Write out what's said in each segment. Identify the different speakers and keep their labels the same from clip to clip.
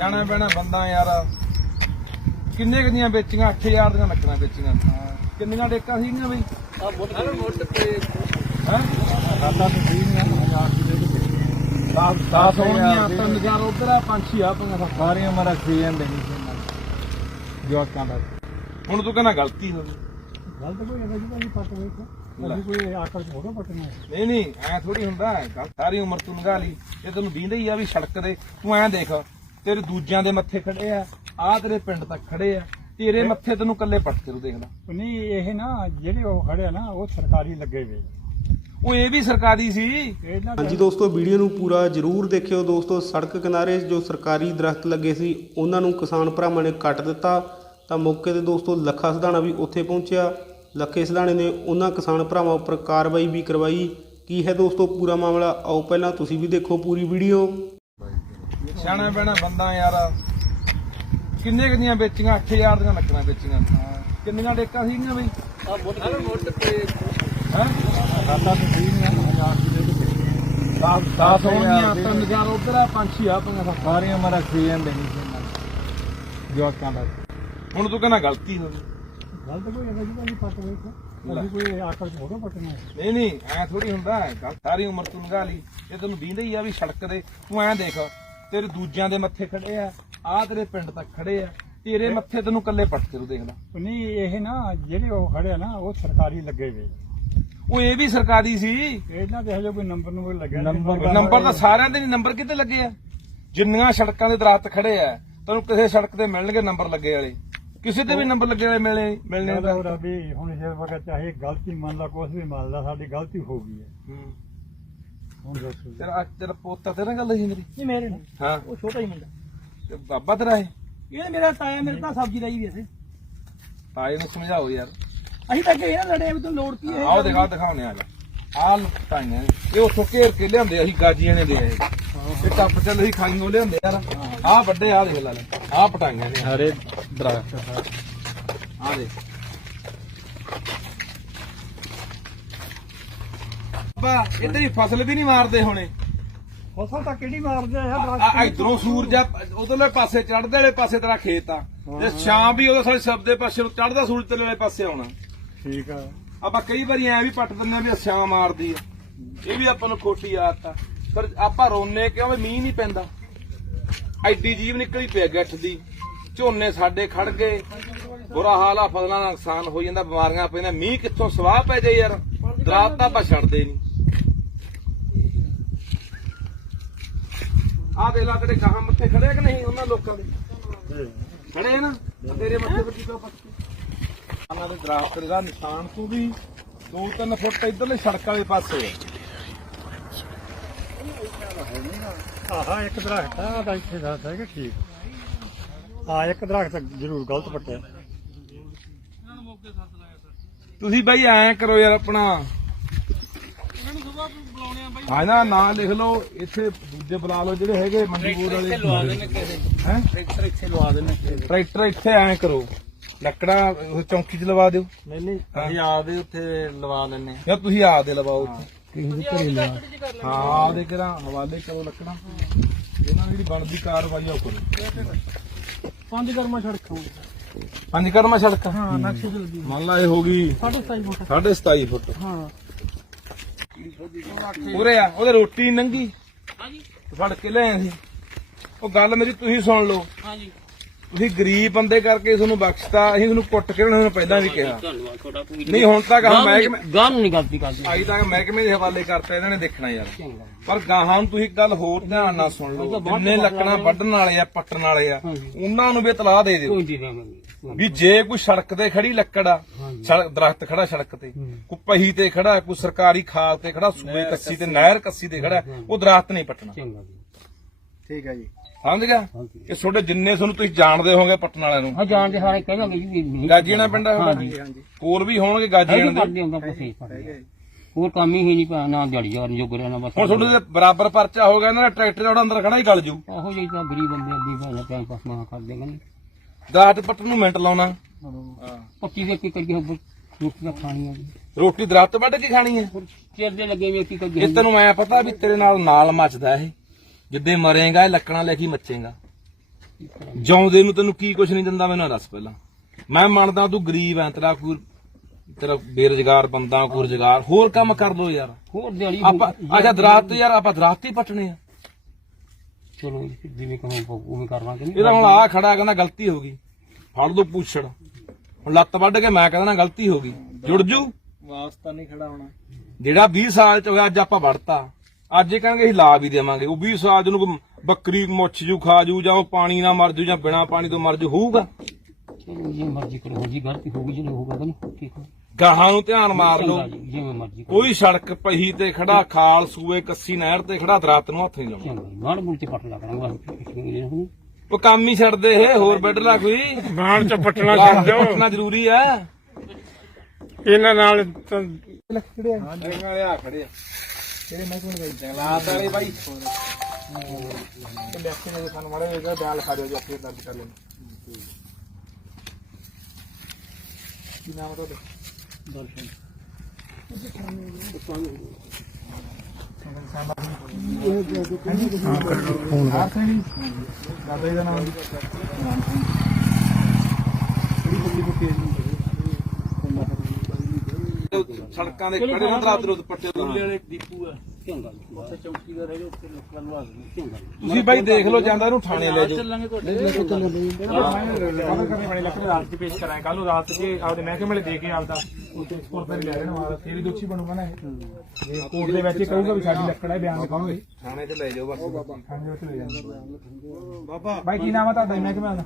Speaker 1: ਸਿਆਣਾ ਪੈਣਾ ਬੰਦਾ ਯਾਰ। ਕਿੰਨੇ ਕੁ ਦੀਆਂ ਵੇਚੀਆਂ? 8000 ਦੀਆਂ ਲੱਕੜਾਂ ਵੇਚੀਆਂ। ਕਿੰਨੀਆਂ ਡੇਕਾਂ ਸੀਗੀਆਂ ਬਈ?
Speaker 2: ਆ ਮੁੱਢ ਤੇ
Speaker 1: ਹੈ
Speaker 2: ਰਾਤਾਂ ਨਾ ਹਜ਼ਾਰ ਦੀ ਦੇ
Speaker 1: 10 10 ਹੋਣਗੀਆਂ ਤਿੰਨ ਚਾਰ ਉਧਰ ਆ ਪੰਛੀ ਆ ਪੰਗਾ
Speaker 2: ਸਾਰੀਆਂ ਮਰਾ ਖੀ ਜਾਂਦੇ ਨਹੀਂ ਸੀ ਇਹਨਾਂ ਜਵਾਕਾਂ ਦਾ।
Speaker 1: ਹੁਣ ਤੂੰ ਕਹਿੰਦਾ ਗਲਤੀ ਹੋ ਗਈ।
Speaker 2: ਗਲਤ ਕੋਈ ਹੈ ਜੀ ਭਾਈ ਪੱਟ ਵੇਖ। ਅਸੀਂ ਕੋਈ ਆਕਰ ਚ ਫੋਟੋ ਪੱਟਣਾ
Speaker 1: ਨਹੀਂ ਨਹੀਂ ਐ ਥੋੜੀ ਹੁੰਦਾ ਸਾਰੀ ਉਮਰ ਤੂੰ ਲੰਘਾ ਲਈ। ਜੇ ਤੈਨੂੰ ਦੀਂਦੇ ਹੀ ਆ ਵੀ ਸੜਕ ਦੇ ਤੂੰ ਐ ਦੇਖ ਤੇਰੇ ਦੂਜਿਆਂ ਦੇ ਮੱਥੇ ਖੜੇ ਆ ਆ ਤੇਰੇ ਪਿੰਡ ਤੱਕ ਖੜੇ ਆ ਤੇਰੇ ਮੱਥੇ ਤੈਨੂੰ ਕੱਲੇ ਪੱਟ ਕੇ ਤੂੰ ਦੇਖਦਾ।
Speaker 2: ਨਹੀਂ ਇਹ ਨਾ ਜਿਹੜੇ ਉਹ ਖੜੇ ਆ ਨਾ ਉਹ ਸਰਕਾਰੀ ਲੱਗੇ ਵੇ
Speaker 1: ਉਹ ਇਹ ਵੀ ਸਰਕਾਰੀ ਸੀ।
Speaker 3: ਹਾਂਜੀ ਦੋਸਤੋ ਵੀਡੀਓ ਨੂੰ ਪੂਰਾ ਜਰੂਰ ਦੇਖਿਓ ਦੋਸਤੋ ਸੜਕ ਕਿਨਾਰੇ ਜੋ ਸਰਕਾਰੀ ਦਰਖਤ ਲੱਗੇ ਸੀ ਉਹਨਾਂ ਨੂੰ ਕਿਸਾਨ ਭਰਾਵਾਂ ਨੇ ਕੱਟ ਦਿੱਤਾ। ਤਾਂ ਮੌਕੇ ਤੇ ਦੋਸਤੋ ਲੱਖਾ ਸਧਾਣਾ ਵੀ ਉੱਥੇ ਪਹੁੰਚਿਆ। ਲੱਖੇ ਸਧਾਣੇ ਨੇ ਉਹਨਾਂ ਕਿਸਾਨ ਭਰਾਵਾਂ ਉੱਪਰ ਕਾਰਵਾਈ ਵੀ ਕਰਵਾਈ। ਕੀ ਹੈ ਦੋਸਤੋ ਪੂਰਾ ਮਾਮਲਾ? ਆਓ ਪਹਿਲਾਂ ਤੁਸੀਂ ਵੀ ਦੇਖੋ ਪੂਰੀ ਵੀਡੀਓ।
Speaker 1: ਸਿਆਣਾ ਪੈਣਾ ਬੰਦਾ ਯਾਰ। ਕਿੰਨੇ ਕੁ ਦੀਆਂ ਵੇਚੀਆਂ? 8000 ਦੀਆਂ ਲੱਕੜਾਂ ਵੇਚੀਆਂ। ਕਿੰਨੀਆਂ ਡੇਕਾਂ ਸੀਗੀਆਂ ਬਈ?
Speaker 2: ਆ ਮੁੱਢ ਮੁੱਢ ਤੇ।
Speaker 1: ਹੈ?
Speaker 2: ਰਾਤਾਂ ਨੂੰ ਠੀਕ ਨਾ ਹਜ਼ਾਰ ਦੀ ਦੇ
Speaker 1: 10 10 ਹੋਣਗੀਆਂ ਤਿੰਨ ਚਾਰ ਉਧਰ ਆ ਪੰਛੀ ਆ ਪੰਗਾ
Speaker 2: ਸਾਰੀਆਂ ਮਰਾ ਖੀ ਜਾਂਦੇ ਨਹੀਂ ਸੀ ਜਵਾਕਾਂ ਦਾ।
Speaker 1: ਹੁਣ ਤੂੰ ਕਹਿੰਦਾ ਗਲਤੀ ਹੋ ਗਈ।
Speaker 2: ਗਲਤ ਕੋਈ ਹੈ ਜੀ ਭਾਈ ਪੱਟ ਵੇਖ
Speaker 1: ਲੈ।
Speaker 2: ਅਸੀਂ ਕੋਈ ਆਕਰ ਚ ਫੋਟੋ ਪੱਟਣਾ
Speaker 1: ਨਹੀਂ ਨਹੀਂ ਐ ਥੋੜੀ ਹੁੰਦਾ। ਸਾਰੀ ਉਮਰ ਤੂੰ ਲੰਘਾ ਲਈ। ਜੇ ਤੈਨੂੰ ਦੀਂਦੇ ਹੀ ਆ ਵੀ ਸੜਕ ਦੇ ਤੂੰ ਐ ਦੇਖ। ਤੇਰੇ ਦੂਜਿਆਂ ਦੇ ਮੱਥੇ ਖੜੇ ਆ ਆ ਤੇਰੇ ਪਿੰਡ ਤੱਕ ਖੜੇ ਆ ਤੇਰੇ ਮੱਥੇ ਤੈਨੂੰ ਕੱਲੇ ਪੱਟ ਕੇ ਤੂੰ ਦੇਖਦਾ
Speaker 2: ਨਹੀਂ ਇਹ ਨਾ ਜਿਹੜੇ ਉਹ ਖੜੇ ਆ ਨਾ ਉਹ ਸਰਕਾਰੀ ਲੱਗੇ ਵੇ
Speaker 1: ਉਹ ਇਹ ਵੀ ਸਰਕਾਰੀ ਸੀ?
Speaker 2: ਇਹਨਾਂ ਦੇ ਹਜੇ ਕੋਈ ਨੰਬਰ ਨੂੰ ਲੱਗਿਆ
Speaker 1: ਨੰਬਰ ਨੰਬਰ ਤਾਂ ਸਾਰਿਆਂ ਦੇ ਨਹੀਂ ਨੰਬਰ ਕਿਤੇ ਲੱਗੇ ਆ? ਜਿੰਨੀਆਂ ਸੜਕਾਂ ਦੇ ਦਰਖਤ ਖੜੇ ਆ ਤੈਨੂੰ ਕਿਸੇ ਸੜਕ ਤੇ ਮਿਲਣਗੇ ਨੰਬਰ ਲੱਗੇ ਵਾਲੇ। ਕਿਸੇ ਤੇ ਵੀ ਨੰਬਰ ਲੱਗੇ ਵਾਲੇ ਮਿਲਣੇ ਮਿਲਣੇ।
Speaker 2: ਉਹਦਾ ਵੀ ਹੁਣ ਇਸ ਵਕਤ ਚਾਹੇ ਗਲਤੀ ਮੰਨ ਲਾ ਕੁਛ ਵੀ ਮੰਨ ਲਾ ਸਾਡੀ ਗਲਤੀ ਹੋ ਗਈ ਹੈ।
Speaker 1: ਤੇਰਾ ਤੇਰਾ ਪੋਤਾ ਤੇਰਾ ਗੱਲ ਸੀ ਮੇਰੀ?
Speaker 4: ਨਹੀਂ ਮੇਰੇ ਨਹੀਂ
Speaker 1: ਹਾਂ।
Speaker 4: ਉਹ ਛੋਟਾ ਹੀ ਮੁੰਡਾ।
Speaker 1: ਤੇ ਬਾਬਾ ਤੇਰਾ ਹੈ
Speaker 4: ਇਹ ਮੇਰਾ ਤਾਇਆ ਮੇਰੇ ਤਾਂ ਸਬਜ਼ੀ ਲਈ ਵੀ ਅਸੀਂ
Speaker 1: ਤਾਏ ਨੂੰ ਸਮਝਾਓ ਯਾਰ।
Speaker 4: ਅਸੀਂ ਤਾਂ ਨਾ ਲੜੇ ਵੀ ਤੂੰ ਲੋੜ ਕੀ ਹੈ
Speaker 1: ਆਓ ਦਿਖਾ ਦਿਖਾਉਣੇ ਆ। ਜਾ ਆ ਲੁੱਟਾਈਆਂ ਇਹ ਉੱਥੋਂ ਘੇਰ ਕੇ ਲਿਆਂਦੇ ਅਸੀਂ ਗਾਜੀਆਂ ਨੇ ਦੇ ਆਏ। ਇਹ ਟੱਪ ਚੱਲ ਅਸੀਂ ਖਾਈਓ ਲਿਆਂਦੇ ਯਾਰ। ਆ ਵੱਡੇ ਆ ਦੇਖ ਲੈ ਆ ਪਟਾਈਆਂ ਨੇ।
Speaker 2: ਹਰੇ ਦਰਖਤ
Speaker 1: ਆ ਦੇ ਬਾ ਇਧਰ ਹੀ ਫਸਲ ਵੀ ਨਹੀਂ ਮਾਰਦੇ ਹੁਣੇ।
Speaker 2: ਫਸਲ ਤਾਂ ਕਿਹੜੀ ਮਾਰਦੇ ਆ
Speaker 1: ਆ ਇਧਰੋਂ ਸੂਰਜ ਉਧਰਲੇ ਪਾਸੇ ਚੜ੍ਹਦੇ ਵਾਲੇ ਪਾਸੇ ਤੇਰਾ ਖੇਤ ਆ। ਤੇ ਸ਼ਾਮ ਵੀ ਉਹਦੇ ਸਾਰੇ ਸਭ ਦੇ ਪਾਸੇ ਨੂੰ ਚੜ੍ਹਦਾ ਸੂਰਜ ਤੇਰੇ ਵਾਲੇ ਪਾਸੇ ਆਉਣਾ।
Speaker 2: ਠੀਕ ਆ।
Speaker 1: ਆਪਾਂ ਕਈ ਵਾਰੀ ਐ ਵੀ ਪੱਟ ਦਿੰਦੇ ਆ ਵੀ ਛਾਂ ਮਾਰਦੀ ਆ। ਇਹ ਵੀ ਆਪਾਂ ਨੂੰ ਖੋਟੀ ਆਦਤ ਆ। ਪਰ ਆਪਾਂ ਰੋਨੇ ਕਿਉਂ ਵੀ ਮੀਂਹ ਨਹੀਂ ਪੈਂਦਾ? ਐਡੀ ਜੀਵ ਨਿਕਲੀ ਪਿਆ ਗੱਠ ਦੀ। ਝੋਨੇ ਸਾਡੇ ਖੜ ਗਏ। ਬੁਰਾ ਹਾਲ ਆ ਫਸਲਾਂ ਦਾ ਨੁਕਸਾਨ ਹੋ ਜਾਂਦਾ ਬਿਮਾਰੀਆਂ ਪੈਂਦੀਆਂ ਮੀਂਹ ਕਿੱਥੋਂ ਸਵਾਹ ਪੈ ਜਾਏ ਯਾਰ? ਦਰਾਤ ਤਾਂ ਆਪਾਂ ਛੱਡਦੇ ਨਹੀਂ। ਆਹ ਦੇ ਲਾ ਤੇਰੇ ਗਾਹਾਂ ਮੱਥੇ ਖੜੇ ਆ ਕਿ ਨਹੀਂ ਉਹਨਾਂ ਲੋਕਾਂ ਦੇ। ਖੜੇ ਆ ਨਾ? ਤੇਰੇ ਮੱਥੇ ਵੱਡੀ ਕਿਉਂ ਪੱਕੀ ਉਹਨਾਂ ਦੇ ਦਰਾਤ ਦਾ ਨਿਸ਼ਾਨ ਤੋਂ ਵੀ 2-3 ਫੁੱਟ ਇਧਰਲੇ ਸੜਕ ਵਾਲੇ ਪਾਸੇ। ਆ
Speaker 2: ਆਹਾ ਇੱਕ ਦਰਖਤ ਆ ਤਾਂ ਇੱਥੇ ਦੱਸ ਹੈ ਕਿ ਠੀਕ। ਆ ਇੱਕ ਦਰਖਤ ਜ਼ਰੂਰ ਗਲਤ ਪੱਟਿਆ।
Speaker 1: ਤੁਸੀਂ ਬਾਈ ਐਂ ਕਰੋ ਯਾਰ ਆਪਣਾ। ਹਾਂ ਨਾ ਨਾਂ ਲਿਖ ਲਓ ਇੱਥੇ ਦੂਜੇ ਬੁਲਾ ਲਓ ਜਿਹੜੇ ਹੈਗੇ ਮੰਡੀ ਬੋਰਡ ਵਾਲੇ।
Speaker 4: ਲਵਾ ਦੇਣੇ ਕਿਸੇ
Speaker 1: ਹੈ?
Speaker 4: ਟਰੈਕਟਰ ਇੱਥੇ ਲਵਾ ਦੇਣੇ
Speaker 1: ਟਰੈਕਟਰ ਇੱਥੇ ਐਂ ਕਰੋ ਲੱਕੜਾਂ ਉਹ ਚੌਂਕੀ 'ਚ ਲਵਾ ਦਿਓ।
Speaker 2: ਨਹੀਂ ਨਹੀਂ
Speaker 1: ਅਸੀਂ
Speaker 2: ਆਪਦੇ ਉੱਥੇ ਲਵਾ ਲੈਣੇ
Speaker 1: ਯਾਰ ਤੁਸੀਂ ਆਪਦੇ ਲਵਾਓ ਉੱਥੇ।
Speaker 2: ਕਿਸੇ ਦੇ ਘਰੇ ਲਵਾ
Speaker 1: ਹਾਂ। ਆਪਦੇ ਕਿਹੜਾ ਹਵਾਲੇ ਕਰੋ ਲੱਕੜਾਂ। ਇਹਨਾਂ ਦੀ ਜਿਹੜੀ ਬਣਦੀ ਕਾਰਵਾਈ ਆ ਉਹ ਕਰੋ।
Speaker 4: ਪੰਜ ਕਰਮਾ ਸੜਕ
Speaker 1: ਪੰਜ ਕਰਮਾ ਸੜਕ?
Speaker 4: ਹਾਂ ਨਕਸ਼ੇ ਤੇ ਲੱਗੀ
Speaker 1: ਮੰਨ ਲਾ ਇਹ ਹੋ ਗਈ
Speaker 4: 27 ਫੁੱਟ।
Speaker 1: 27 ਫੁੱਟ।
Speaker 4: ਹਾਂ।
Speaker 1: ਉਰੇ ਆ, ਉਹਦੇ ਰੋਟੀ ਨੰਗੀ।
Speaker 4: ਹਾਂਜੀ
Speaker 1: ਫੜ ਕੇ ਲਿਆਏ ਸੀ ਉਹ ਗੱਲ ਮੇਰੀ ਤੁਸੀਂ ਸੁਣ ਲਓ।
Speaker 4: ਹਾਂਜੀ।
Speaker 1: ਤੁਸੀਂ ਗਰੀਬ ਬੰਦੇ ਕਰਕੇ ਤੁਹਾਨੂੰ ਬਖਸ਼ਤਾ ਅਸੀਂ ਤੁਹਾਨੂੰ ਕੁੱਟ ਕੇ ਉਹਨਾਂ ਨੂੰ ਪਹਿਲਾਂ ਵੀ ਕਿਹਾ।
Speaker 4: ਧੰਨਵਾਦ ਤੁਹਾਡਾ ਕੋਈ
Speaker 1: ਨਹੀਂ। ਹੁਣ ਤੱਕ ਹਮ ਮਹਿਕਮੇ
Speaker 4: ਗਾਂ ਨਹੀਂ ਗਲਤੀ ਕਰਦੇ
Speaker 1: ਅਜੇ ਤੱਕ ਮਹਿਕਮੇ ਦੇ ਹਵਾਲੇ ਕਰਤਾ ਇਹਨਾਂ ਨੇ ਦੇਖਣਾ ਯਾਰ। ਪਰ ਗਾਹਾਂ ਨੂੰ ਤੁਸੀਂ ਗੱਲ ਹੋਰ ਧਿਆਨ ਨਾਲ ਸੁਣ ਲਓ ਜਿੰਨੇ ਲੱਕੜਾਂ ਵੱਢਣ ਵਾਲੇ ਆ ਪੱਟਣ ਵਾਲੇ ਆ ਉਹਨਾਂ ਨੂੰ ਵੀ ਇਤਲਾਹ ਦੇ ਦਿਓ। ਵੀ ਜੇ ਕੋਈ ਸੜਕ ਤੇ ਖੜੀ ਲੱਕੜ ਆ ਦਰਖਤ ਖੜਾ ਸੜਕ ਤੇ ਕੋਈ ਪਹੀ ਤੇ ਖੜਾ ਕੋਈ ਸਰਕਾਰੀ ਖਾਲ ਤੇ ਖੜਾ ਸੂਏ ਕੱਸੀ ਤੇ ਨਹਿਰ ਕੱਸੀ ਤੇ ਖੜਾ ਉਹ ਦਰਖਤ ਨਹੀਂ ਪੱਟਣਾ।
Speaker 2: ਠੀਕ ਹੈ ਜੀ।
Speaker 1: ਸਮਝ ਗਿਆ? ਇਹ ਤੁਹਾਡੇ ਜਿੰਨੇ ਤੁਹਾਨੂੰ ਤੁਸੀਂ ਜਾਣਦੇ ਹੋਗੇ ਪੱਟਣ ਵਾਲਿਆਂ ਨੂੰ।
Speaker 4: ਹਾਂ ਜਾਣ ਦੇ ਸਾਰੇ ਕਹਾਂਗੇ ਜੀ ਵੀ
Speaker 1: ਗਾਜੀਆਂ ਪਿੰਡ ਹੋਗਾ
Speaker 4: ਹਾਂਜੀ
Speaker 1: ਹੋਰ ਵੀ ਹੋਣਗੇ ਗਾਜੀਆਂ
Speaker 4: ਅਸੀਂ
Speaker 1: ਦੇ?
Speaker 4: ਕਰਦੇ ਹੁੰਦਾ ਹੋਰ ਕੰਮ ਹੀ ਨਹੀਂ ਪਾ ਨਾ ਦਿਹਾੜੀ ਜਾਣ ਜੋਗਰਿਆ ਨਾ ਬਸ।
Speaker 1: ਹੁਣ ਤੁਹਾਡੇ ਤੇ ਬਰਾਬਰ ਪਰਚਾ ਹੋ ਗਿਆ ਇਹਨਾਂ ਦਾ ਟਰੈਕਟਰ ਜਿਹੜਾ ਅੰਦਰ ਖੜਾ ਹੀ ਗਲ ਜੂ।
Speaker 4: ਇਹੋ ਜਿਹੀ ਤਾਂ ਗਰੀਬ ਬੰਦੇ ਅੱਗੇ ਭਾਣਾ ਟਾਈਮ ਪਾਸ ਨਾ ਕਰ ਦੇਗਾ
Speaker 1: ਦਰਖਤ ਪੱਟਣ ਨੂੰ ਮਿੰਟ ਲਾਉਣਾ।
Speaker 4: ਪੱਚੀ ਦੇ ਕੀ ਕਰੀਏ ਰੋਟੀਆਂ ਖਾਣੀਆਂ ਜੀ।
Speaker 1: ਰੋਟੀ ਦਰਖਤ ਵੱਢ ਕੇ ਖਾਣੀ ਹੈ
Speaker 4: ਚਿਰ ਦੇ ਲੱਗੇ ਵੇ ਕੀ ਕਰੀਏ
Speaker 1: ਇਹ ਤੈਨੂੰ ਮੈਂ ਪਤਾ ਵੀ ਤੇਰੇ ਨਾਲ ਨਾਲ ਮੱਚਦਾ ਇਹ। ਜਿੱਦੇ ਮਰੇਗਾ ਇਹ ਲੱਕੜਾਂ ਲੈ ਕੇ ਮੱਚੇਗਾ। ਜਿਉਂਦੇ ਨੂੰ ਤੈਨੂੰ ਕੀ ਕੁਛ ਨਹੀਂ ਦਿੰਦਾ ਮੈਨੂੰ ਦੱਸ ਪਹਿਲਾਂ। ਮੈਂ ਮੰਨਦਾ ਤੂੰ ਗਰੀਬ ਐ ਤੇਰਾ ਕੋਈ ਤੇਰਾ ਬੇਰੁਜ਼ਗਾਰ ਬੰਦਾ ਕੋਈ ਰੁਜ਼ਗਾਰ ਹੋਰ ਕੰਮ ਕਰ ਲੋ ਯਾਰ।
Speaker 4: ਹੋਰ ਦਿਹਾੜੀ
Speaker 1: ਆਪਾਂ ਅੱਛਾ ਦਰਾਤ ਯਾਰ ਆਪਾਂ ਦਰਾਤ ਹੀ ਪਟਣੇ ਆ।
Speaker 4: ਚਲੋ ਜਿਵੇਂ ਕਹੋ ਉਵੇਂ ਕਰ ਲਾਂਗੇ ਨਹੀਂ
Speaker 1: ਇਹਦਾ ਹੁਣ ਆ ਖੜਾ ਕਹਿੰਦਾ ਗਲਤੀ ਹੋ ਗਈ। ਫੜ ਦੋ ਪੁੱਛੜ। ਹੁਣ ਲੱਤ ਵੱਢ ਕੇ ਮੈਂ ਕਹਿੰਦਾ ਗਲਤੀ ਹੋ ਗਈ। ਜੁੜ ਜੂ।
Speaker 2: ਵਾਸਤਾ ਨਹੀਂ ਖੜਾ ਹੋਣਾ।
Speaker 1: ਜਿਹੜਾ 20 ਸਾਲ ਚ ਹੋਇਆ ਅੱਜ ਆਪਾਂ ਵੜਤਾ। ਅੱਜ ਇਹ ਕਹਿਣਗੇ ਅਸੀਂ ਲਾ ਵੀ ਦੇਵਾਂਗੇ। ਉਹ 20 ਸਾਲ ਚ ਉਹਨੂੰ ਕੋਈ ਬੱਕਰੀ ਮੁੱਛ ਜੂ ਖਾ ਜੂ ਜਾਂ ਉਹ ਪਾਣੀ ਨਾਲ ਮਰ ਜੂ ਜਾਂ ਬਿਨਾ ਪਾਣੀ ਤੋਂ ਮਰ ਜੂ ਹੋਊਗਾ?
Speaker 4: ਚਲੋ ਜਿਵੇਂ ਮਰਜ਼ੀ ਕਰੋ ਜੀ ਗਲਤੀ ਹੋ ਗਈ ਜਿਹੜੀ ਹੋਊਗਾ ਤਾਂ ਨਹੀਂ ਠੀਕ ਹੈ
Speaker 1: ਗਾਹਾਂ ਨੂੰ ਧਿਆਨ ਮਾਰ ਲਓ।
Speaker 4: ਜੀ, ਜਿਵੇਂ ਮਰਜ਼ੀ
Speaker 1: ਕੋਈ ਸੜਕ ਪਹੀ ਤੇ ਖੜਾ ਖਾਲ ਸੂਏ ਕੱਸੀ ਨਹਿਰ ਤੇ ਖੜਾ ਦਰਾਤ ਨੂੰ ਹੱਥ ਨਹੀਂ ਲਾਉਣਾ।
Speaker 4: ਜੀ, ਮਾੜ ਮੁੜ ਤੇ ਪੱਟ ਲਿਆ ਕਰਾਂਗੇ
Speaker 1: ਉਹ ਕੰਮ ਹੀ ਛੱਡਦੇ ਇਹ ਹੋਰ ਬੈਡ ਲਾ ਕੋਈ?
Speaker 2: ਬਾਣ ਚ ਪਟਣਾ
Speaker 1: ਪੱਟਣਾ ਜ਼ਰੂਰੀ ਹੈ।
Speaker 2: ਇਹਨਾਂ ਨਾਲ ਤਾਂ
Speaker 1: ਹਾਂ ਜੰਗਾਂ ਵਾਲੇ ਆ ਖੜੇ ਆ। ਕਿਹੜੇ ਮੈਂ ਕੋਲ ਗਈ ਜੰਗਲਾਤ ਵਾਲੇ ਬਾਈ। ਲੈਕਚਰ ਦੇ ਸਾਨੂੰ ਮਾੜੇ ਹੋਏਗਾ ਬਿਆਨ ਲਿਖਾ ਦਿਓ ਜੀ ਆਪੇ ਦਰਜ ਕਰ ਲੈਣ ਕੀ ਨਾਮ ਹੈ ਤੁਹਾਡਾ? ਦਾਦਾ ਦਾ ਨਾਮ? ਸੜਕਾਂ ਦੇ ਖੜੇ ਨਾ ਰਾਤ ਰੋਜ਼ ਪੱਟੇ ਵਾਲੇ ਦੀਪੂ ਆ।
Speaker 4: ਉੱਥੇ ਚੌਕੀਦਾਰ ਹੈਗੇ ਉੱਥੇ ਲੋਕਾਂ ਨੂੰ ਆ ਗਏ।
Speaker 1: ਤੁਸੀਂ ਬਾਈ ਦੇਖ ਲਓ ਜਾਂਦਾ ਇਹਨੂੰ ਥਾਣੇ ਲੈ ਜਾਓ।
Speaker 5: ਕਰਨੇ ਵਾਲੇ ਲੱਕੜ ਰਾਤ ਦੀ ਪੇਸ਼ ਕਰਾਂਗੇ ਕੱਲ ਨੂੰ ਰਾਤ ਕੇ ਆਪਦੇ ਮਹਿਕਮੇ ਵਾਲੇ ਦੇ ਕੇ ਆਪਦਾ ਉੱਥੇ ਸਪੋਰਟ ਤੇ ਲੈ ਜਾਣਾ ਵਾਲਾ ਤੇਰੀ ਦੋਸ਼ੀ ਬਣੂਗਾ ਨਾ ਇਹ। ਜੇ ਕੋਰਟ ਦੇ ਵਿੱਚ ਇਹ ਕਹੂਗਾ ਵੀ ਸਾਡੀ ਲੱਕੜ ਹੈ ਬਿਆਨ ਲਿਖਾਓਗੇ
Speaker 1: ਥਾਣੇ 'ਚ ਲੈ ਜਾਓ ਬਸ।
Speaker 5: ਹਾਂਜੀ ਉੱਥੇ ਲੈ ਜਾਣਾ। ਬਾਬਾ। ਬਾਈ ਕੀ ਨਾਮ ਤੁਹਾਡਾ? ਜੀ ਮਹਿਕਮੇ ਦਾ?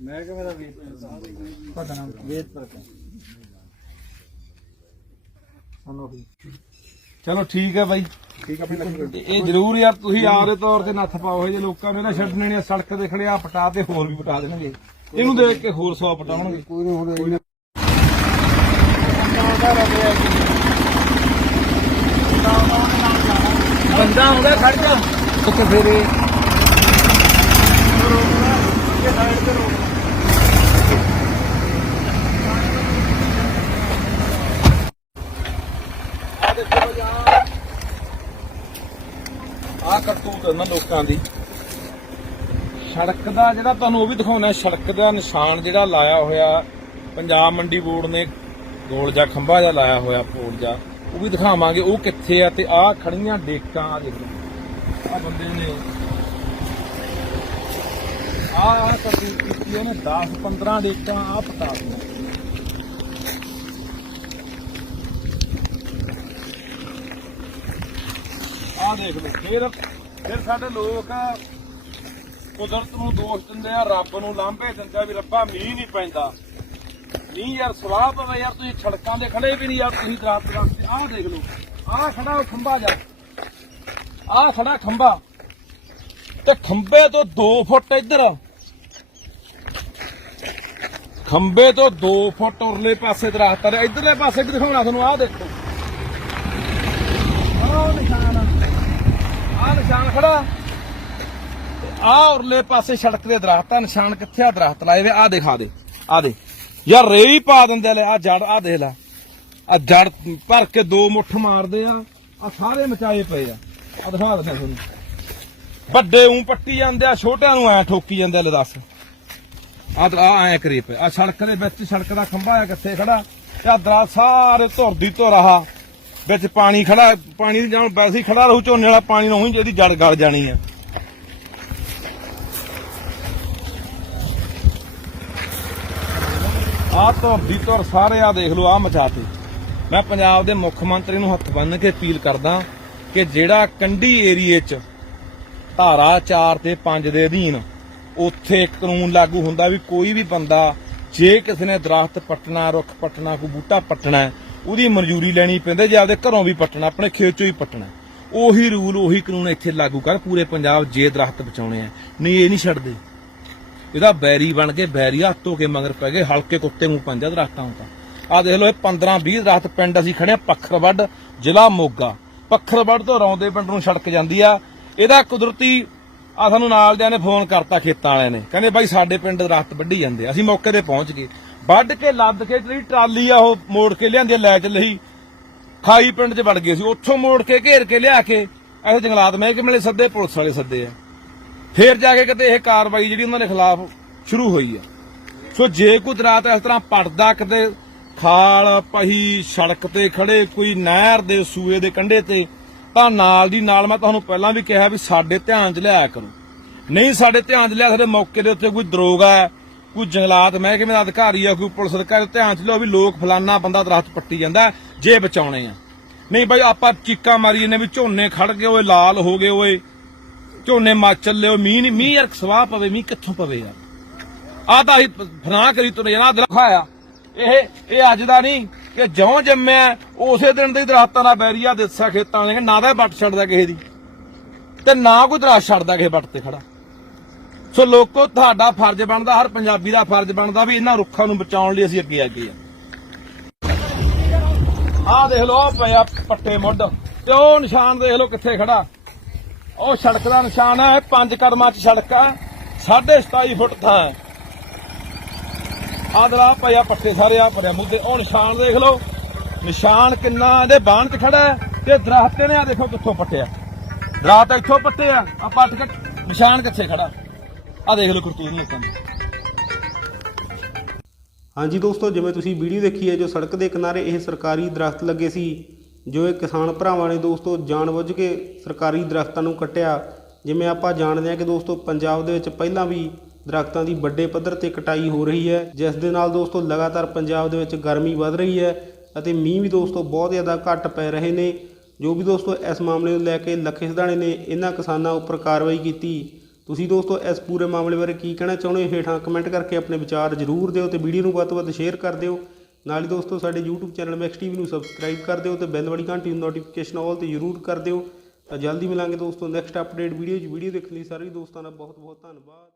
Speaker 2: ਮਹਿਕਮੇ ਦਾ ਵੀ
Speaker 5: ਤੁਹਾਡਾ ਨਾਮ
Speaker 2: ਵੇਦ ਪ੍ਰਕਾਸ਼
Speaker 1: ਚਲੋ ਠੀਕ ਹੈ ਬਾਈ।
Speaker 5: ਠੀਕ ਆਪਣੀ
Speaker 1: ਤੇ ਇਹ ਜ਼ਰੂਰ ਯਾਰ ਤੁਸੀਂ ਆਪਦੇ ਤੌਰ ਤੇ ਨੱਥ ਪਾਓ ਇਹ ਜੇ ਲੋਕਾਂ ਨੇ ਨਾ ਛੱਡਣੇ ਨੇ ਸੜਕ ਤੇ ਖੜਿਆ ਪਟਾ ਤੇ ਹੋਰ ਵੀ ਪਟਾ ਦੇਣਗੇ। ਇਹਨੂੰ ਦੇਖ ਕੇ ਹੋਰ 100 ਪਟਾਉਣਗੇ। ਬੰਦਾ ਆਉਂਦਾ ਖੜ ਜਾ। ਉੱਥੇ ਫੇਰੇ ਆ ਕਰਤੂਤ ਲੋਕਾਂ ਦੀ। ਸੜਕ ਦਾ ਜਿਹੜਾ ਤੁਹਾਨੂੰ ਉਹ ਵੀ ਦਿਖਾਉਣਾ ਸੜਕ ਦਾ ਨਿਸ਼ਾਨ ਜਿਹੜਾ ਲਾਇਆ ਹੋਇਆ, ਪੰਜਾਬ ਮੰਡੀ ਬੋਰਡ ਨੇ ਗੋਲ ਜਾਂ ਖੰਭਾ ਜਿਹਾ ਲਾਇਆ ਹੋਇਆ ਪੋਲ ਜਾਂ ਉਹ ਵੀ ਦਿਖਾਵਾਂਗੇ, ਉਹ ਕਿੱਥੇ ਆ ਤੇ ਆਹ ਖੜੀਆਂ ਡੇਕਾਂ ਆ ਦੇਖ। ਆ ਬੰਦੇ ਨੇ ਆ ਆ ਕਰਤੂਤ ਕੀਤੀ ਉਹਨੇ 10 15 ਡੇਕਾਂ ਆ ਪਟਾ ਦਿੱਤੀਆਂ ਆ ਦੇਖ ਲਓ, ਫਿਰ ਫਿਰ ਸਾਡੇ ਲੋਕ ਕੁਦਰਤ ਨੂੰ ਦੋਸ਼ ਦਿੰਦੇ ਆ, ਰੱਬ ਨੂੰ ਲਾਂਭੇ ਦਿੰਦੇ ਆ ਵੀ ਰੱਬਾ ਮੀਂਹ ਨਹੀਂ ਪੈਂਦਾ। ਮੀਂਹ ਯਾਰ ਸਵਾਹ ਪਵੇ ਯਾਰ, ਤੁਸੀਂ ਸੜਕਾਂ ਦੇ ਖੜੇ ਵੀ ਨਹੀਂ ਯਾਰ, ਤੁਸੀਂ ਦਰਾਤ ਦਰਾਤ। ਆਹ ਦੇਖ ਲਓ, ਆਹ ਖੜਾ ਖੰਭਾ ਜਾ। ਆਹ ਖੜਾ ਖੰਭਾ। ਤੇ ਖੰਭੇ ਤੋਂ 2 ਫੁੱਟ ਇੱਧਰ। ਖੰਭੇ ਤੋਂ 2 ਫੁੱਟ ਉਰਲੇ ਪਾਸੇ ਦਰਖਤ ਆ ਇਧਰਲੇ ਪਾਸੇ ਵੀ ਦਿਖਾਉਣਾ ਤੁਹਾਨੂੰ, ਆਹ ਦੇਖੋ। ਆਹ ਨਿਸ਼ਾਨ ਨਿਸ਼ਾਨ ਖੜਾ। ਆਹ ਉਰਲੇ ਪਾਸੇ ਸੜਕ ਦੇ ਦਰਖਤ ਆ, ਨਿਸ਼ਾਨ ਕਿੱਥੇ ਆ? ਦਰਖਤ ਲਾਏ ਵੇ, ਆ ਦਿਖਾ ਦੇ, ਆ ਦੇ। ਯਾਰ ਰੇਈ ਪਾ ਦਿੰਦੇ ਲੈ, ਆ ਜੜ, ਆ ਦੇਖ ਲੈ। ਆ ਜੜ ਭਰ ਕੇ ਦੋ ਮੁੱਠ ਮਾਰਦੇ ਆ ਆ ਸਾਰੇ ਮਚਾਏ ਪਏ ਆ। ਆ ਦਿਖਾ ਦਿੰਦੇ ਤੁਹਾਨੂੰ। ਵੱਡੇ ਉਂ ਪੱਟੀ ਜਾਂਦੇ ਆ, ਛੋਟਿਆਂ ਨੂੰ ਐ ਠੋਕੀ ਜਾਂਦੇ ਆ, ਲੈ ਦੱਸ। ਆ ਆ ਐ ਕਰੀ ਪਏ। ਆ ਸੜਕ ਦੇ ਵਿੱਚ ਸੜਕ ਦਾ ਖੰਭਾ ਆ, ਕਿੱਥੇ ਖੜਾ? ਤੇ ਆ ਦਰਾ ਸਾਰੇ ਧੁਰਦੀ ਧੁਰ ਆਹ। ਵਿੱਚ ਪਾਣੀ ਖੜਾ, ਪਾਣੀ ਦੀ ਜਾਨ ਵੈਸੇ ਹੀ ਖੜਾ ਰਹੂ, ਝੋਨੇ ਵਾਲਾ ਪਾਣੀ ਨੂੰ ਹੀ ਜਿਹਦੀ ਜੜ ਗਲ ਜਾਣੀ ਆ। ਆ ਧੁਰ ਦੀ ਸਾਰੇ ਆ ਦੇਖ ਲਓ ਆ ਮਚਾਤੇ ਮੈਂ ਪੰਜਾਬ ਦੇ ਮੁੱਖ ਮੰਤਰੀ ਨੂੰ ਹੱਥ ਬੰਨ੍ਹ ਕੇ ਅਪੀਲ ਕਰਦਾ ਕਿ ਜਿਹੜਾ ਕੰਢੀ ਏਰੀਏ 'ਚ ਧਾਰਾ 4 ਤੇ 5 ਦੇ ਅਧੀਨ ਉੱਥੇ ਕਾਨੂੰਨ ਲਾਗੂ ਹੁੰਦਾ ਵੀ ਕੋਈ ਵੀ ਬੰਦਾ, ਜੇ ਕਿਸੇ ਨੇ ਦਰਖਤ ਪੱਟਣਾ, ਰੁੱਖ ਪੱਟਣਾ, ਕੋਈ ਬੂਟਾ ਪੱਟਣਾ ਉਹਦੀ ਮਨਜ਼ੂਰੀ ਲੈਣੀ ਪੈਂਦੀ, ਜੇ ਆਪਦੇ ਘਰੋਂ ਵੀ ਪੱਟਣਾ, ਆਪਣੇ ਖੇਤ ਚੋਂ ਹੀ ਪੱਟਣਾ। ਉਹੀ ਰੂਲ, ਉਹੀ ਕਾਨੂੰਨ ਇੱਥੇ ਲਾਗੂ ਕਰ, ਪੂਰੇ ਪੰਜਾਬ ਜੇ ਦਰਖਤ ਬਚਾਉਣੇ ਆ। ਨਹੀਂ, ਇਹ ਨਹੀਂ ਛੱਡਦੇ। ਇਹਦਾ ਬੈਰੀ ਬਣ ਕੇ, ਬੈਰੀ ਹੱਥ ਧੋ ਕੇ ਮਗਰ ਪੈ ਗਏ, ਹਲਕੇ ਕੁੱਤੇ ਨੂੰ ਪੰਜਾ ਦਰਖਤਾਂ ਨੂੰ ਤਾਂ ਆ ਦੇਖ ਲਓ, ਇਹ 15 20 ਦਰਖਤ ਪਿੰਡ ਅਸੀਂ ਖੜੇ ਆ, ਪੱਖਰਵੱਡ, ਜ਼ਿਲ੍ਹਾ ਮੋਗਾ। ਪੱਖਰਵੱਡ ਤੋਂ ਰੌਂਦੇ ਪਿੰਡ ਨੂੰ ਸੜਕ ਜਾਂਦੀ ਆ। ਇਹਦਾ ਕੁਦਰਤੀ ਆ ਸਾਨੂੰ ਨਾਲ ਦਿਆਂ ਨੇ ਫੋਨ ਕਰਤਾ ਖੇਤਾਂ ਵਾਲਿਆਂ ਨੇ। ਕਹਿੰਦੇ ਬਾਈ, ਸਾਡੇ ਪਿੰਡ ਦਰਖਤ ਵੱਢੀ ਜਾਂਦੇ ਅਸੀਂ ਮੌਕੇ ਤੇ ਪਹੁੰਚ ਗਏ। ਵੱਢ ਕੇ ਲੱਦ ਕੇ ਜਿਹੜੀ ਟਰਾਲੀ ਆ ਉਹ ਮੋੜ ਕੇ ਲਿਆਂਦੀ ਲੈ ਚੱਲੇ ਸੀ ਖਾਈ ਪਿੰਡ 'ਚ ਵੜ ਗਏ ਸੀ। ਉੱਥੋਂ ਮੋੜ ਕੇ ਘੇਰ ਕੇ ਲਿਆ ਕੇ ਐਸੇ ਜੰਗਲਾਤ ਮਹਿਕਮੇ ਵਾਲੇ ਸੱਦੇ, ਪੁਲਿਸ ਵਾਲੇ ਸੱਦੇ ਆ। ਫੇਰ ਜਾ ਕੇ ਕਿਤੇ ਇਹ ਕਾਰਵਾਈ ਜਿਹੜੀ ਉਹਨਾਂ ਦੇ ਖਿਲਾਫ ਸ਼ੁਰੂ ਹੋਈ ਆ। ਸੋ ਜੇ ਕੋਈ ਦਰਾਤ ਇਸ ਤਰ੍ਹਾਂ ਪੜਦਾ, ਕਿਤੇ ਖਾਲ, ਪਹੀ, ਸੜਕ ਤੇ ਖੜੇ, ਕੋਈ ਨਹਿਰ ਦੇ ਸੂਏ ਦੇ ਕੰਢੇ ਤੇ, ਤਾਂ ਨਾਲ ਦੀ ਨਾਲ ਮੈਂ ਤੁਹਾਨੂੰ ਪਹਿਲਾਂ ਵੀ ਕਿਹਾ ਵੀ ਸਾਡੇ ਧਿਆਨ 'ਚ ਲਿਆਇਆ ਕਰੋ। ਨਹੀਂ, ਸਾਡੇ ਧਿਆਨ 'ਚ ਲਿਆ, ਸਾਡੇ ਮੌਕੇ ਦੇ ਉੱਤੇ ਕੋਈ ਦਰੋਗਾ ਕੋਈ ਜੰਗਲਾਤ ਮਹਿਕਮੇ ਦਾ ਅਧਿਕਾਰੀ ਆ, ਕੋਈ ਪੁਲਿਸ ਅਧਿਕਾਰੀ ਧਿਆਨ 'ਚ ਲਓ ਵੀ ਲੋਕ ਫਲਾਨਾ ਬੰਦਾ ਦਰਖਤ ਪੱਟੀ ਜਾਂਦਾ ਜੇ ਬਚਾਉਣੇ ਆ। ਨਹੀਂ ਬਾਈ, ਆਪਾਂ ਚੀਕਾਂ ਮਾਰੀ ਨੇ ਵੀ ਝੋਨੇ ਖੜ ਗਏ ਓਏ ਲਾਲ ਹੋ ਗਏ ਓਏ ਝੋਨੇ ਮੱਚ ਚੱਲੇ ਮੀਂਹ ਨਹੀਂ ਮੀਂਹ ਯਾਰ ਸਵਾਹ ਪਵੇ, ਮੀਂਹ ਕਿੱਥੋਂ ਪਵੇ ਯਾਰ? ਆ ਤਾਂ ਹੀ ਫਨਾ ਕਰੀ ਤੁਰੇ ਜਾਣਾ ਦਿਖਾਇਆ। ਇਹ ਇਹ ਅੱਜ ਦਾ ਨਹੀਂ ਕਿ ਜਿਉਂ ਜੰਮਿਆ, ਉਸੇ ਦਿਨ ਦੇ ਹੀ ਦਰਖਤਾਂ ਦਾ ਬੈਰੀਆ, ਦਿੱਸਾ ਖੇਤਾਂ ਦੇ ਨਾ ਤਾਂ ਵੱਟ ਛੱਡਦਾ ਕਿਸੇ ਦੀ। ਤੇ ਨਾ ਕੋਈ ਦਰਖਤ ਛੱਡਦਾ ਕਿਸੇ ਵੱਟ ਤੇ ਖੜਾ। ਸੋ ਲੋਕੋ, ਤੁਹਾਡਾ ਫਰਜ਼ ਬਣਦਾ, ਹਰ ਪੰਜਾਬੀ ਦਾ ਫਰਜ਼ ਬਣਦਾ ਵੀ ਇਹਨਾਂ ਰੁੱਖਾਂ ਨੂੰ ਬਚਾਉਣ ਲਈ ਅਸੀਂ ਅੱਗੇ ਅੱਗੇ ਆ ਆਹ ਦੇਖ ਲਓ, ਆਹ ਪਿਆ ਪੱਟੇ ਮੁੱਢ। ਤੇ ਉਹ ਨਿਸ਼ਾਨ ਦੇਖ ਲਓ ਕਿੱਥੇ ਖੜਾ। ਉਹ ਸੜਕ ਦਾ ਨਿਸ਼ਾਨ ਹੈ, ਪੰਜ ਕਦਮਾਂ 'ਚ ਸੜਕ ਆ 27.5 ਫੁੱਟ ਥਾਂ ਹੈ। ਆਦਰਾ ਪਿਆ ਪੱਟੇ ਸਾਰੇ ਆ ਭਰਿਆ ਮੁੱਦੇ। ਉਹ ਨਿਸ਼ਾਨ ਦੇਖ ਲਓ, ਨਿਸ਼ਾਨ ਕਿੰਨਾ ਇਹਦੇ ਬਾਣ 'ਚ ਖੜਾ ਤੇ ਦਰਖਤ ਨੇ ਆ ਦੇਖੋ ਕਿੱਥੋਂ ਪੱਟਿਆ। ਦਰਖਤ ਇੱਥੋਂ ਪੱਟੇ ਆ ਆ ਪੱਟ ਕੇ ਨਿਸ਼ਾਨ ਕਿੱਥੇ ਖੜਾ? ਆ ਦੇਖ ਲਓ ਕਰਤੂਰ ਲੋਕਾਂ ਦੀ
Speaker 3: ਹਾਂਜੀ ਦੋਸਤੋ, ਜਿਵੇਂ ਤੁਸੀਂ ਵੀਡੀਓ ਦੇਖੀ ਹੈ, ਜੋ ਸੜਕ ਦੇ ਕਿਨਾਰੇ ਇਹ ਸਰਕਾਰੀ ਦਰਖਤ ਲੱਗੇ ਸੀ, ਜੋ ਇਹ ਕਿਸਾਨ ਭਰਾਵਾਂ ਨੇ ਦੋਸਤੋ ਜਾਣਬੁੱਝ ਕੇ ਸਰਕਾਰੀ ਦਰਖਤਾਂ ਨੂੰ ਕੱਟਿਆ। ਜਿਵੇਂ ਆਪਾਂ ਜਾਣਦੇ ਹਾਂ ਕਿ ਦੋਸਤੋ ਪੰਜਾਬ ਦੇ ਵਿੱਚ ਪਹਿਲਾਂ ਵੀ ਦਰਖਤਾਂ ਦੀ ਵੱਡੇ ਪੱਧਰ ਤੇ ਕਟਾਈ ਹੋ ਰਹੀ ਹੈ, ਜਿਸ ਦੇ ਨਾਲ ਦੋਸਤੋ ਲਗਾਤਾਰ ਪੰਜਾਬ ਦੇ ਵਿੱਚ ਗਰਮੀ ਵੱਧ ਰਹੀ ਹੈ ਅਤੇ ਮੀਂਹ ਵੀ ਦੋਸਤੋ ਬਹੁਤ ਜ਼ਿਆਦਾ ਘੱਟ ਪੈ ਰਹੇ ਨੇ। ਜੋ ਵੀ ਦੋਸਤੋ ਇਸ ਮਾਮਲੇ ਨੂੰ ਲੈ ਕੇ ਲੱਖੇ ਸਧਾਣੇ ਨੇ ਇਹਨਾਂ ਕਿਸਾਨਾਂ ਉੱਪਰ ਕਾਰਵਾਈ ਕੀਤੀ। ਤੁਸੀਂ ਦੋਸਤੋ ਇਸ ਪੂਰੇ ਮਾਮਲੇ ਬਾਰੇ ਕੀ ਕਹਿਣਾ ਚਾਹੁੰਦੇ ਹੋ? ਹੇਠਾਂ ਕਮੈਂਟ ਕਰਕੇ ਆਪਣੇ ਵਿਚਾਰ ਜ਼ਰੂਰ ਦਿਓ ਤੇ ਵੀਡੀਓ ਨੂੰ ਵੱਧ ਤੋਂ ਵੱਧ ਸ਼ੇਅਰ ਕਰ ਦਿਓ। ਨਾਲ ਹੀ ਦੋਸਤੋ ਸਾਡੇ YouTube ਚੈਨਲ ਮੈਕਸ ਟੀਵੀ ਨੂੰ ਸਬਸਕ੍ਰਾਈਬ ਕਰ ਦਿਓ ਤੇ ਬੈਲ ਵਾਲੀ ਘੰਟੀ ਨੂੰ ਨੋਟੀਫਿਕੇਸ਼ਨ ਆਲ ਤੇ ਜ਼ਰੂਰ ਕਰ ਦਿਓ। ਤਾਂ ਜਲਦੀ ਮਿਲਾਂਗੇ ਦੋਸਤੋ ਨੈਕਸਟ ਅਪਡੇਟ ਵੀਡੀਓ 'ਚ। ਵੀਡੀਓ ਦੇਖਣ ਲਈ ਸਾਰੇ ਦੋਸਤਾਂ ਦਾ ਬਹੁਤ ਬਹੁਤ ਧੰਨਵਾਦ।